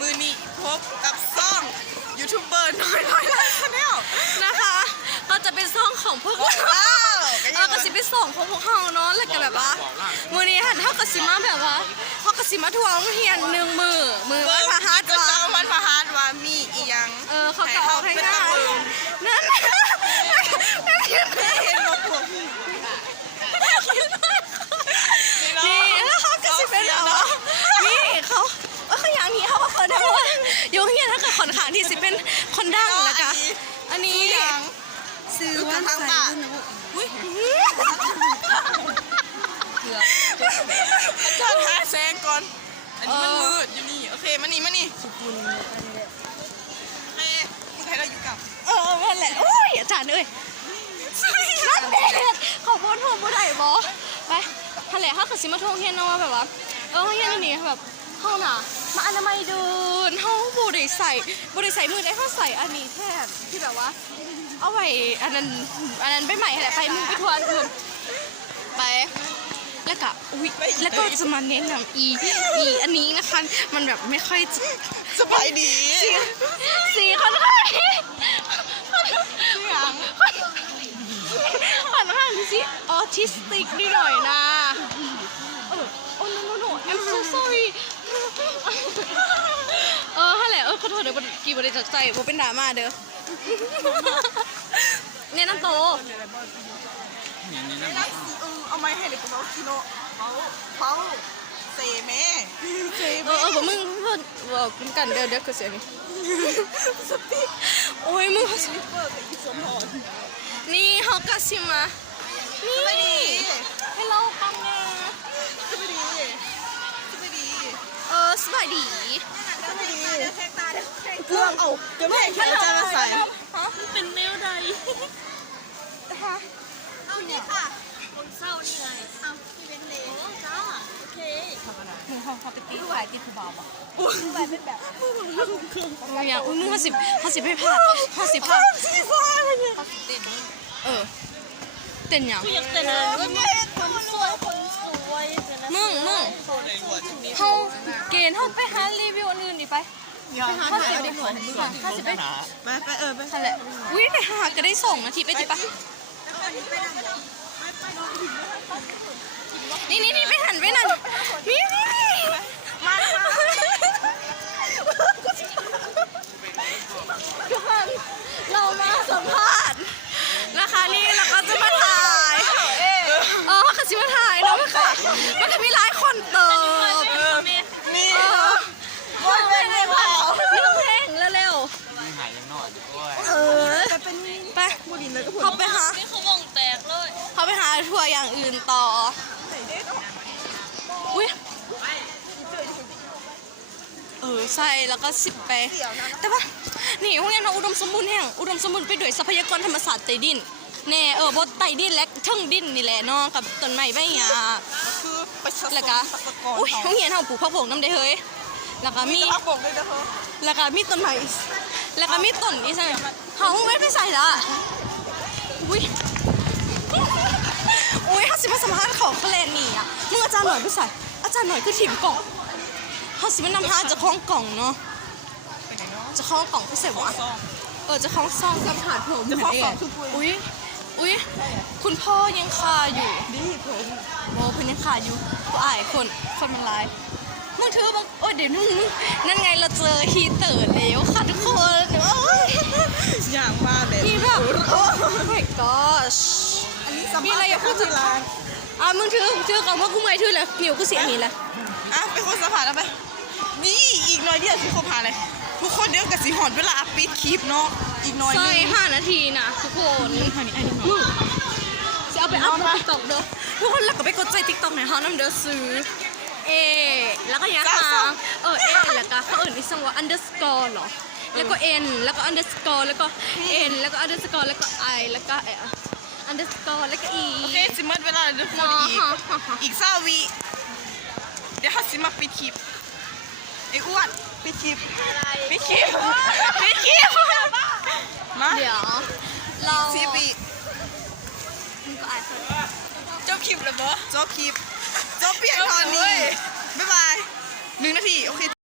มือนี้พบกับซ่องยูทูบเบอร์น้อยร้อยล้านชาแนลนะคะก็จะเป็นซ่องของพวกเราก็สิเป็นซ่องของพวกเราเนาะแล้วก็แบบว่ามือนี้หันเท่ากับสิมาแบบว่าเท่ากับสิมาทวงเฮียนหนึ่งมือวันพฤหัสว่าวันพฤหัสว่ามีอีหยังเขาก็ออกให้ง่ายนั่นเห็นมาพวกนี่แล้วเขาก็สิเป็นแบบว่านี่เขาอย่างนี้เขาก็ได้ว่าโยงเฮียนถ้าเกิดคนขางที่สิเป็นคนดังแล้วกันอันนี้ซื้อวันใส่อุ้ยจะหาแสงก่อนอันนี้มันมืดอยู่นี่โอเคมานี่สุกุลเฮ้ยมึงใครเราอยู่กับนั่นแหละโอ้ยอาจารย์เอ้ยนั่นเด็ดขอบคุณทุ่มผู้ใดบอไปทะเลเขาคือสิมาทวงเฮียนเนาะแบบว่าเฮียนนี่แบบเขาหน่ะมาอนามัยเดินเขาบริใส่มือได้เขาใส่อันนี้แทนที่แบบว่าเอาไว้อันนั้นไปใหม่แหละไปมึงไปทวนอื่นไปแล้วก็แล้วก็จะมาเน้นแบบอีอันนี้นะคะมันแบบไม่ค่อยสบายดีสีค่อนข้างที่ออทิสติกนิดหน่อยนะno I'm so sorry ฮะแหละขอโทษเดี๋ยวกี่บริจาคใจผมเป็นดราม่าเด้อเนี่ยน้ำโตเอาไม้ให้เลยกูเอาคิโนเขาเซเม่ผมมึงว่ากินกันเดี๋ยวคือเสียนี่สติ๊กโอ้ยมึงสลิปเปอร์กับอีสมพรนี่เขากระซิบมานี่ให้เราฟังนะสบายดีสบายดีเครื่องเอาจะไม่ให้จะมาใส่เป็นแนวใดนะคะเอานี่ค่ะคนเศร้านี่ไงเอาที่เป็นเลนจ้าโอเคมึงเขาไปตีไหวตีคือเบาป่ะไหวเป็นแบบอย่างมึง50ให้พลาด50พลาดเต้นยังเต้นอะไรคนสวยมึงเขาเกณฑ์เขาไปหารีวิวอื่นดิไปหาไปดีกว่า50ไปไปนั่นแหละวิ่งไปหาก็ได้2 นาทีไปจิปะนี่ไปหันไปนั่นนี่มาเรามาสัมภาษณ์นะคะนี่เราก็จะมาถ่ายก็จะมาถ่ายเนาะค่ะมันก็มีหลายคนเติบนี่วันเป็นไงวะนี่ต้องเพลงเร็วๆหายยังนอนด้วยไปเขาไปหาเขาวงแตกเลยเขาไปหาทัวร์อย่างอื่นต่ออุ้ยใช่แล้วก็10ไปแต่ว่านี่พวกนี้เราอุดมสมบูรณ์แห่งอุดมสมบูรณ์ไปด้วยทรัพยากรธรรมศาสตร์ใต้ดินแน่บนใต้ดินและเทิงดินนี่แหละเนาะกับต้นไม้ใบหญ้าแล้วก็อุ้ยพวกนี้เราปลูกผักบงน้ำได้เฮ้ยแล้วก็มีแล้วก็มีต้นไม้แล้วก็มีต้นนี่ใช่เขาไม่ไปใส่ละอุ้ย50มาสัมภาษณ์ของแคลนนี่อ่ะมึงอาจารย์หน่อยไปใส่อาจารย์หน่อยคือถิ่มกล่อง50มันนำพาจะคล้องกล่องเนาะจะคล้องกล่องไปใส่วะจะคล้องซองสัมผัสผมจะคล้องกล่องอุ้ยคุณพ่อยังคาอยู่ดีผมโอ้คุณยังคาอยู่กูอายคนมันร้ายมึงถือบางเดี๋ยวนั่นไงเราเจอฮีเตอร์แล้วค่ะทุกคนอย่างมาแบบพี่แบบโอ้ my gosh มีอะไรอยากพูดถึงมึงถือก่อนว่ากูไม่ถือเลยนิ้วกูเสียนี่แหละไปคนสัมผัสแล้วไปนี่อีกหน่อยเดียวสิเขาพาเลยทุกคนเดี๋ยวกับสีหอนเวลาปิดคลิปเนาะอีกหน่อยใช่5 นาทีนะทุกคนจะเอาไปอัพติ๊กต็อกเด้อทุกคนแล้วก็ไปกดใจติ๊กต็อกในห้องน้ำเด้อซื้อแล้วก็ยังหางแล้วก็เขาอีกสังว่า underscore หรอแล้วก็ n แล้วก็ underscore แล้วก็ n แล้วก็ underscore แล้วก็ i แล้วก็underscore แล้วก็ e โอเคสิมัดเวลาเดี๋ยวพูดอีก20 วิเดี๋ยวเขาสิมาปิดคลิปไอ้อ้วนปิดคลิปมาเดี๋ยวเรา10 วิจบคลิปแล้วบ่จบคลิปจบเปลี่ยนตอนนี้บ๊ายบาย1 นาทีโอเค